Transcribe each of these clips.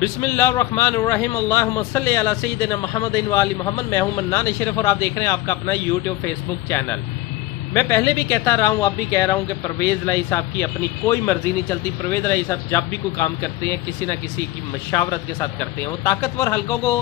बिस्मिल्लाहिर्रहमानिर्रहीम अल्लाहुम्मा सल्लि अला सय्यिदिना मुहम्मदिन व आलि मोहम्मद। मैं हूं मन्नान अशरफ और आप देख रहे हैं आपका अपना यूट्यूब फेसबुक चैनल। मैं पहले भी कहता रहा हूं, अब भी कह रहा हूं कि परवेज़ लाई साहब की अपनी कोई मर्ज़ी नहीं चलती। परवेज़ लाई साहब जब भी कोई काम करते हैं किसी ना किसी की मशावरत के साथ करते हैं। वो ताकतवर हलकों को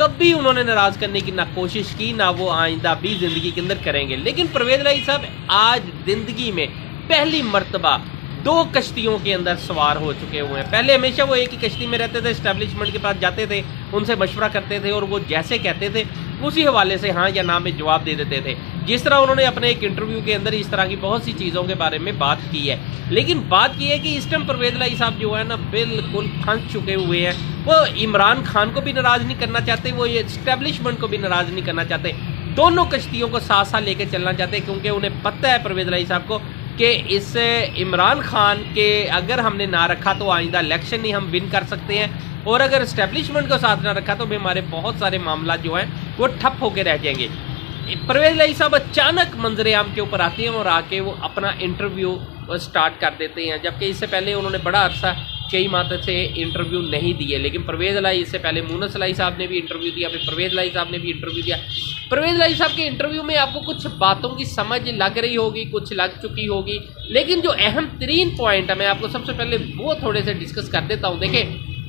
कभी उन्होंने नाराज़ करने की ना कोशिश की, ना वो आइंदा भी ज़िंदगी के अंदर करेंगे। लेकिन परवेज़ लाई साहब आज ज़िंदगी में पहली मरतबा 2 कश्तियों के अंदर सवार हो चुके हुए हैं। पहले हमेशा वो एक ही कश्ती में रहते थे, इस्टेब्लिशमेंट के पास जाते थे, उनसे मशवरा करते थे और वो जैसे कहते थे उसी हवाले से हाँ या ना में जवाब दे देते थे। जिस तरह उन्होंने अपने एक इंटरव्यू के अंदर इस तरह की बहुत सी चीज़ों के बारे में बात की है। लेकिन बात की है कि इस टाइम परवेज़ लाई साहब जो है ना बिल्कुल फंस चुके हुए हैं। वो इमरान खान को भी नाराज़ नहीं करना चाहते, वो ये इस्टेब्लिशमेंट को भी नाराज़ नहीं करना चाहते। दोनों कश्तियों को साथ साथ लेकर चलना चाहते हैं, क्योंकि उन्हें पता है परवेज़ लाई साहब को कि इस इमरान खान के अगर हमने ना रखा तो आइंदा इलेक्शन नहीं हम विन कर सकते हैं, और अगर इस्टेब्लिशमेंट को साथ ना रखा तो भी हमारे बहुत सारे मामला जो हैं वो ठप होकर रह जाएंगे। परवेज़ लाई साहब अचानक मंजर-ए-आम के ऊपर आते हैं और आके वो अपना इंटरव्यू स्टार्ट कर देते हैं, जबकि इससे पहले उन्होंने बड़ा अरसा कई माह से इंटरव्यू नहीं दिए। लेकिन परवेज़ लाई इससे पहले मुनस लाई साहब ने भी इंटरव्यू दिया, फिर परवेज़ लाई साहब ने भी इंटरव्यू दिया। परवेज़ लाई साहब के इंटरव्यू में आपको कुछ बातों की समझ लग रही होगी, कुछ लग चुकी होगी, लेकिन जो अहम तरीन पॉइंट है मैं आपको सबसे पहले वो थोड़े से डिस्कस कर देता हूँ। देखिए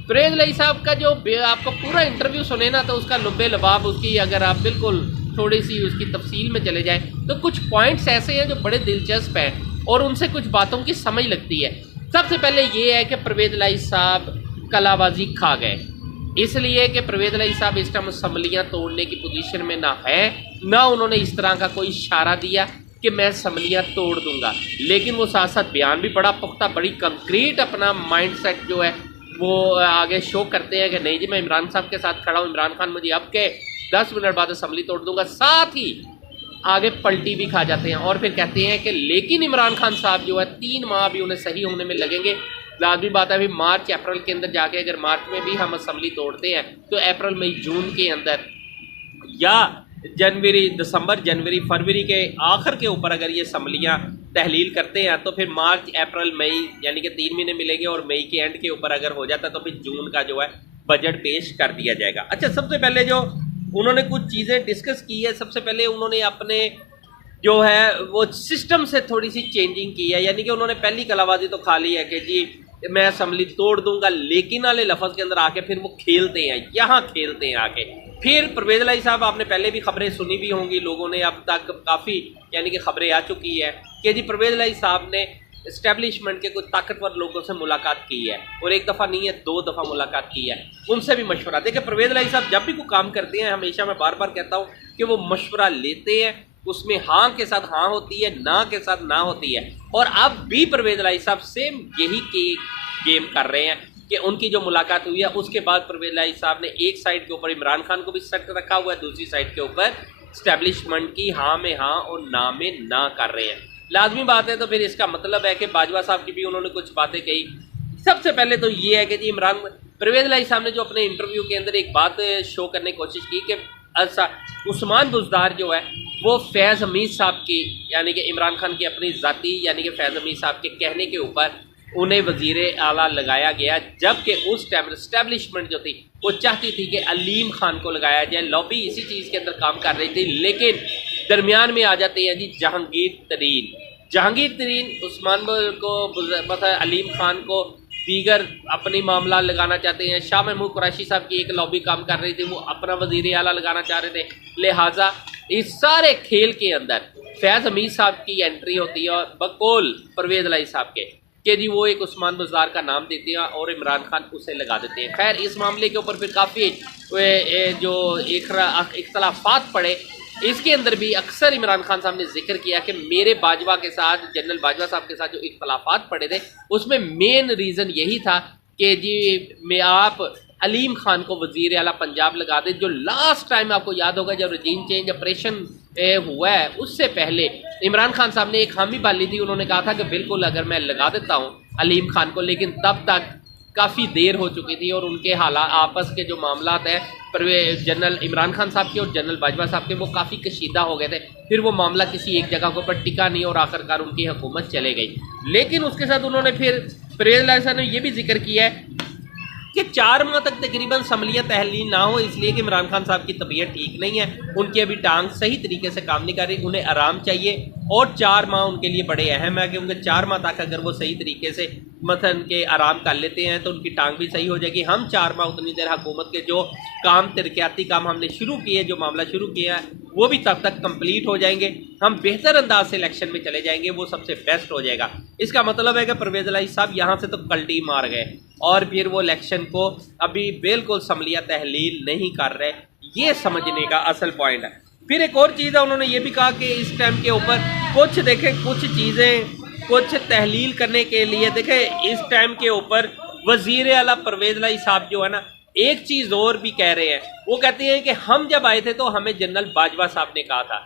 परवेज़ लाई साहब का जो आपको पूरा इंटरव्यू सुने ना तो उसका लुब्बे लबाब उसकी अगर आप बिल्कुल थोड़ी सी उसकी तफसील में चले जाएँ तो कुछ पॉइंट्स ऐसे हैं जो बड़े दिलचस्प हैं और उनसे कुछ बातों की समझ लगती है। सबसे पहले ये है कि परवेज़ लाई साहब कलाबाजी खा गए, इसलिए कि परवेज़ लाई साहब इस टाइम असम्बलियाँ तोड़ने की पोजीशन में ना है, ना उन्होंने इस तरह का कोई इशारा दिया कि मैं असम्बलियाँ तोड़ दूंगा। लेकिन वो साथ साथ बयान भी बड़ा पुख्ता, बड़ी कंक्रीट अपना माइंड सेट जो है वो आगे शो करते हैं कि नहीं जी मैं इमरान साहब के साथ खड़ा हूँ, इमरान खान मुझे अब के 10 मिनट बाद असम्बली तोड़ दूंगा। साथ ही आगे पलटी भी खा जाते हैं और फिर कहते हैं कि लेकिन इमरान खान साहब जो है 3 माह भी उन्हें सही होने में लगेंगे। लाजमी बात है अभी मार्च अप्रैल के अंदर जाके अगर मार्च में भी हम असम्बली तोड़ते हैं तो अप्रैल मई जून के अंदर या जनवरी दिसंबर जनवरी फरवरी के आखिर के ऊपर अगर ये असम्बलियाँ तहलील करते हैं तो फिर मार्च अप्रैल मई यानी कि 3 महीने मिलेंगे, और मई के एंड के ऊपर अगर हो जाता है तो फिर जून का जो है बजट पेश कर दिया जाएगा। अच्छा, सबसे पहले जो उन्होंने कुछ चीज़ें डिस्कस की है, सबसे पहले उन्होंने अपने जो है वो सिस्टम से थोड़ी सी चेंजिंग की है। यानी कि उन्होंने पहली कलाबाजी तो खा ली है कि जी मैं असम्बली तोड़ दूंगा, लेकिन वाले लफ्ज़ के अंदर आके फिर वो खेलते हैं, यहाँ खेलते हैं आके। फिर परवेज़ लाई साहब आपने पहले भी खबरें सुनी भी होंगी, लोगों ने अब तक काफ़ी यानी कि खबरें आ चुकी है कि जी परवेज़ लाई साहब ने इस्टेब्लिशमेंट के कुछ ताकतवर लोगों से मुलाकात की है, और एक दफ़ा नहीं है 2 दफ़ा मुलाकात की है, उनसे भी मशवरा। देखिए परवेज़ लाई साहब जब भी कोई काम करते हैं हमेशा मैं बार बार कहता हूँ कि वो मशवरा लेते हैं, उसमें हाँ के साथ हाँ होती है, ना के साथ ना होती है। और अब भी परवेज़ लाई साहब सेम यही के गेम कर रहे हैं कि उनकी जो मुलाकात हुई है उसके बाद परवेज़ लाई साहब ने एक साइड के ऊपर इमरान खान को भी सेट रखा हुआ है, दूसरी साइड के ऊपर इस्टेब्लिशमेंट की हाँ में हाँ और ना में ना कर रहे हैं। लाजमी बात है तो फिर इसका मतलब है कि बाजवा साहब की भी उन्होंने कुछ बातें कही। सबसे पहले तो ये है कि जी इमरान परवेज़ लाई साहब ने जो अपने इंटरव्यू के अंदर एक बात शो करने की कोशिश की कि उस्मान बुज़दार जो है वो फैज़ हमीद साहब की यानी कि इमरान खान की अपनी ज़ाती यानी कि फैज़ हमीद साहब के कहने के ऊपर उन्हें वज़ीर आला लगाया गया, जबकि उस टाइम इस्टेब्लिशमेंट जो थी वो चाहती थी कि अलीम खान को लगाया जाए। लॉबी इसी चीज़ के अंदर काम कर रही थी, लेकिन दरमियान में आ जाते हैं जी जहांगीर तरीन उस्मान को मतलब अलीम खान को दीगर अपनी मामला लगाना चाहते हैं। शाह महमूद कुरैशी साहब की एक लॉबी काम कर रही थी, वो अपना वज़ीर आला लगाना चाह रहे थे। लिहाजा इस सारे खेल के अंदर फैज़ हमीद साहब की एंट्री होती है और बकौल परवेज़ लाई साहब के जी वो एक उस्मान बुज़दार का नाम देते हैं और इमरान खान उसे लगा देते हैं। खैर इस मामले के ऊपर फिर काफ़ी जो इख्तलाफात पड़े, इसके अंदर भी अक्सर इमरान खान साहब ने जिक्र किया कि मेरे बाजवा के साथ जनरल बाजवा साहब के साथ जो इख्तलाफात पड़े थे उसमें मेन रीज़न यही था कि जी मैं आप अलीम खान को वज़ीर आला पंजाब लगा दें। जो लास्ट टाइम आपको याद होगा जब रजीम चेंज ऑपरेशन हुआ है उससे पहले इमरान खान साहब ने एक हामी बाली थी, उन्होंने कहा था कि बिल्कुल अगर मैं लगा देता हूँ अलीम खान को, लेकिन तब तक काफ़ी देर हो चुकी थी और उनके हालात आपस के जो मामला हैं जनरल इमरान खान साहब के और जनरल बाजवा साहब के वो काफ़ी कशीदा हो गए थे। फिर वो मामला किसी एक जगह के ऊपर टिका नहीं और आखिरकार उनकी हुकूमत चले गई। लेकिन उसके साथ उन्होंने फिर परवेज़ लाई साहब ने यह भी जिक्र किया है कि 4 माह तक तकरीबन असम्बलियाँ तहलील ना हो, इसलिए कि इमरान खान साहब की तबीयत ठीक नहीं है, उनकी अभी टांग सही तरीके से काम नहीं कर रही, उन्हें आराम चाहिए। और 4 माह उनके लिए बड़े अहम है, क्योंकि 4 माह तक अगर वो सही तरीके से मतलब के आराम कर लेते हैं तो उनकी टांग भी सही हो जाएगी। हम 4 माह उतनी देर हुकूमत के जो काम तरक्याती काम हमने शुरू किए, जो मामला शुरू किया है, वो भी तब तक कंप्लीट हो जाएंगे, हम बेहतर अंदाज से इलेक्शन में चले जाएंगे, वो सबसे बेस्ट हो जाएगा। इसका मतलब है कि परवेज़ इलाही साहब यहाँ से तो कल्टी मार गए और फिर वो इलेक्शन को अभी बिल्कुल असम्बलियाँ तहलील नहीं कर रहे, ये समझने का असल पॉइंट है। फिर एक और चीज़ है, उन्होंने ये भी कहा कि इस टाइम के ऊपर कुछ देखें, कुछ चीज़ें कुछ तहलील करने के लिए देखें, इस टाइम के ऊपर वज़ीर आला परवेज़ इलाही साहब जो है ना, एक चीज़ और भी कह रहे हैं। वो कहते हैं कि हम जब आए थे तो हमें जनरल बाजवा साहब ने कहा था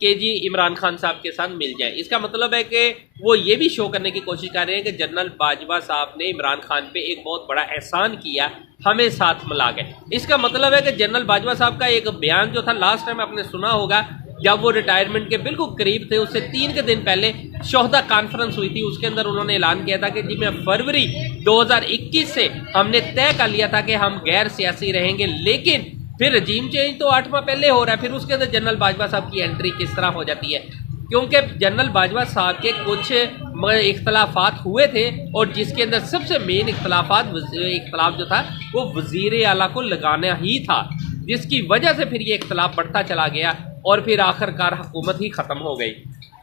कि जी इमरान खान साहब के साथ मिल जाए। इसका मतलब है कि वो ये भी शो करने की कोशिश कर रहे हैं कि जनरल बाजवा साहब ने इमरान खान पे एक बहुत बड़ा एहसान किया, हमें साथ मिला गए। इसका मतलब है कि जनरल बाजवा साहब का एक बयान जो था लास्ट टाइम आपने सुना होगा, जब वो रिटायरमेंट के बिल्कुल करीब थे, उससे 3 के दिन पहले शोहदा कॉन्फ्रेंस हुई थी, उसके अंदर उन्होंने ऐलान किया था कि जी मैं फरवरी 2021 से हमने तय कर लिया था कि हम गैर सियासी रहेंगे, लेकिन फिर रजीम चेंज तो 8 माह पहले हो रहा है, फिर उसके अंदर जनरल बाजवा साहब की एंट्री किस तरह हो जाती है? क्योंकि जनरल बाजवा साहब के कुछ इख्तलाफात हुए थे और जिसके अंदर सबसे मेन इख्तलाफ जो था वो वज़ीर आला को लगाना ही था, जिसकी वजह से फिर ये इख्तलाफ बढ़ता चला गया और फिर आखिरकार हुकूमत ही ख़त्म हो गई।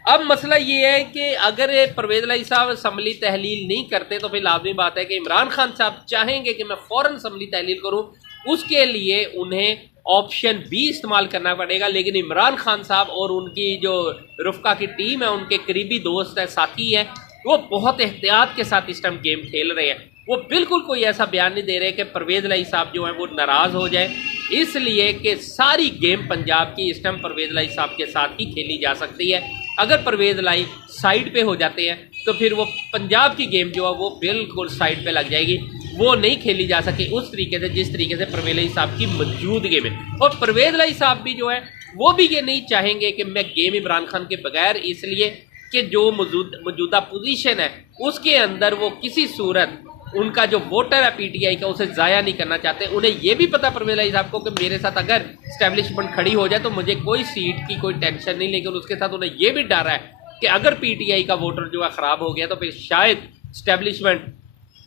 अब मसला ये है कि अगर परवेज़ इलाही साहब असम्बली तहलील नहीं करते तो फिर लाजमी बात है कि इमरान खान साहब चाहेंगे कि मैं फ़ौरन असम्बली तहलील करूँ, उसके लिए उन्हें ऑप्शन बी इस्तेमाल करना पड़ेगा। लेकिन इमरान खान साहब और उनकी जो रुफ़का की टीम है, उनके करीबी दोस्त है, साथी है, वो बहुत एहतियात के साथ इस टाइम गेम खेल रहे हैं। वो बिल्कुल कोई ऐसा बयान नहीं दे रहे कि परवेज़ इलाही साहब जो है वो नाराज़ हो जाए, इसलिए कि सारी गेम पंजाब की इस टाइम परवेज़ इलाही साहब के साथ ही खेली जा सकती है। अगर परवेज़ इलाही साइड पे हो जाते हैं तो फिर वो पंजाब की गेम जो है वो बिल्कुल साइड पे लग जाएगी, वो नहीं खेली जा सके उस तरीके से जिस तरीके से परवेज़ इलाही साहब की मौजूदगी में। और परवेज़ इलाही साहब भी जो है वो भी ये नहीं चाहेंगे कि मैं गेम इमरान खान के बगैर, इसलिए कि जो मौजूदा पोजीशन है उसके अंदर वो किसी सूरत उनका जो वोटर है पीटीआई का उसे ज़ाया नहीं करना चाहते। उन्हें ये भी पता परवेज़ इलाही साहब को कि मेरे साथ अगर इस्टेब्लिशमेंट खड़ी हो जाए तो मुझे कोई सीट की कोई टेंशन नहीं, लेकिन उसके साथ उन्हें ये भी डर है कि अगर पीटीआई का वोटर जो है ख़राब हो गया तो फिर शायद इस्टेब्लिशमेंट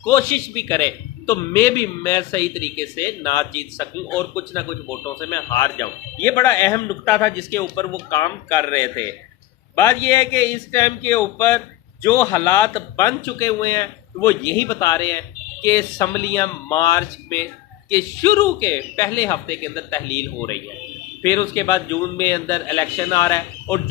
कोशिश भी करे तो मैं सही तरीके से ना जीत सकूं और कुछ ना कुछ वोटों से मैं हार जाऊं। ये बड़ा अहम नुक्ता था जिसके ऊपर वो काम कर रहे थे। बात यह है कि इस टाइम के ऊपर जो हालात बन चुके हुए हैं वो यही बता रहे हैं कि असम्बलियाँ मार्च में के शुरू के पहले हफ्ते के अंदर तहलील हो रही है, फिर उसके बाद जून में अंदर इलेक्शन आ रहा है और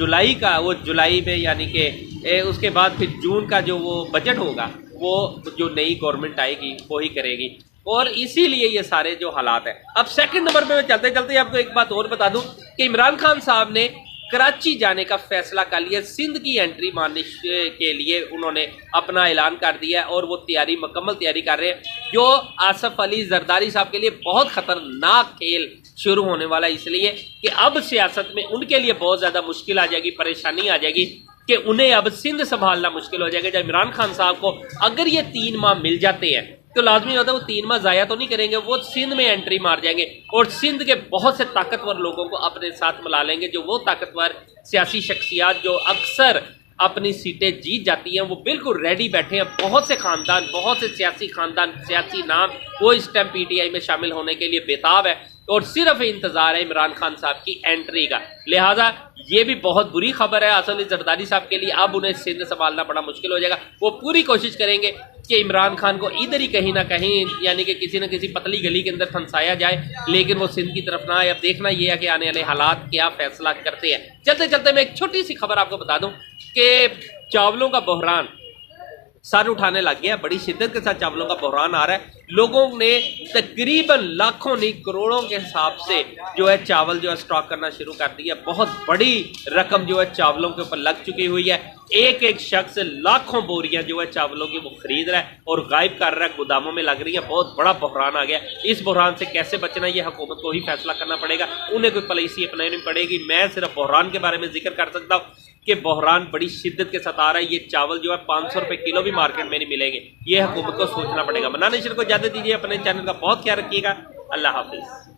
जुलाई में यानी कि उसके बाद फिर जून का जो वो बजट होगा वो जो नई गवर्नमेंट आएगी वो ही करेगी, और इसीलिए ये सारे जो हालात हैं। अब सेकंड नंबर पे मैं चलते चलते आपको एक बात और बता दूं कि इमरान खान साहब ने कराची जाने का फैसला कर लिया, सिंध की एंट्री मारने के लिए उन्होंने अपना ऐलान कर दिया और वो मुकम्मल तैयारी कर रहे हैं, जो आसफ अली जरदारी साहब के लिए बहुत ख़तरनाक खेल शुरू होने वाला है, इसलिए कि अब सियासत में उनके लिए बहुत ज़्यादा मुश्किल आ जाएगी, परेशानी आ जाएगी कि उन्हें अब सिंध संभालना मुश्किल हो जाएगा। जब इमरान खान साहब को अगर ये 3 माह मिल जाते हैं तो लाजमी होता है वो 3 माह ज़ाया तो नहीं करेंगे, वो सिंध में एंट्री मार जाएंगे और सिंध के बहुत से ताकतवर लोगों को अपने साथ मिला लेंगे, जो वो ताकतवर सियासी शख्सियात जो अक्सर अपनी सीटें जीत जाती हैं, वो बिल्कुल रेडी बैठे हैं। बहुत से खानदान, बहुत से सियासी खानदान, सियासी नाम वो इस टाइम पीटीआई में शामिल होने के लिए बेताब है और सिर्फ इंतज़ार है इमरान खान साहब की एंट्री का। लिहाजा ये भी बहुत बुरी खबर है आसफ अली जरदारी साहब के लिए, अब उन्हें सिंध संभालना बड़ा मुश्किल हो जाएगा। वो पूरी कोशिश करेंगे कि इमरान खान को इधर ही कहीं ना कहीं यानी कि किसी न किसी पतली गली के अंदर फंसाया जाए, लेकिन वो सिंध की तरफ ना आए। अब देखना ये है कि आने वाले हालात क्या फैसला करते हैं। चलते चलते मैं एक छोटी सी खबर आपको बता दूं कि चावलों का बहरान सर उठाने लग गया, बड़ी शिद्दत के साथ चावलों का बहरान आ रहा है। लोगों ने तकरीबन लाखों नहीं करोड़ों के हिसाब से जो है चावल जो है स्टॉक करना शुरू कर दिया। बहुत बड़ी रकम जो है चावलों के ऊपर लग चुकी हुई है। एक एक शख्स लाखों बोरियां जो है चावलों की वो खरीद रहा है और गायब कर रहा है, गोदामों में लग रही है। बहुत बड़ा बहरान आ गया। इस बहरान से कैसे बचना ये हुकूमत को ही फैसला करना पड़ेगा, उन्हें कोई पॉलिसी अपनानी पड़ेगी। मैं सिर्फ बहरान के बारे में जिक्र कर सकता हूँ। कि बहरान बड़ी शिद्दत के साथ आ रहा है। ये चावल जो है 500 रुपये किलो भी मार्केट में नहीं मिलेंगे। ये हुकूमत को सोचना पड़ेगा। मन्नान नेशन को इजाज़त दीजिए, अपने चैनल का बहुत ख्याल रखिएगा। अल्लाह हाफिज़।